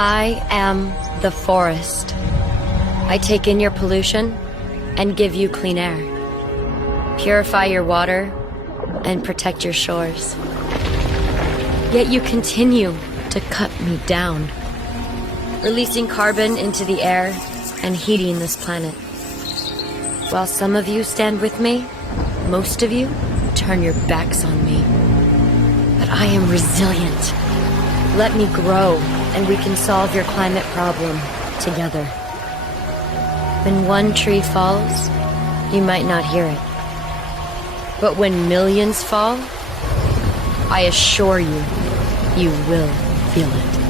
I am the forest. I take in your pollution and give you clean air. Purify your water and protect your shores. Yet you continue to cut me down, releasing carbon into the air and heating this planet. While some of you stand with me, most of you turn your backs on me. But I am resilient. Let me grow, and we can solve your climate problem together. When one tree falls, you might not hear it. But when millions fall, I assure you, you will feel it.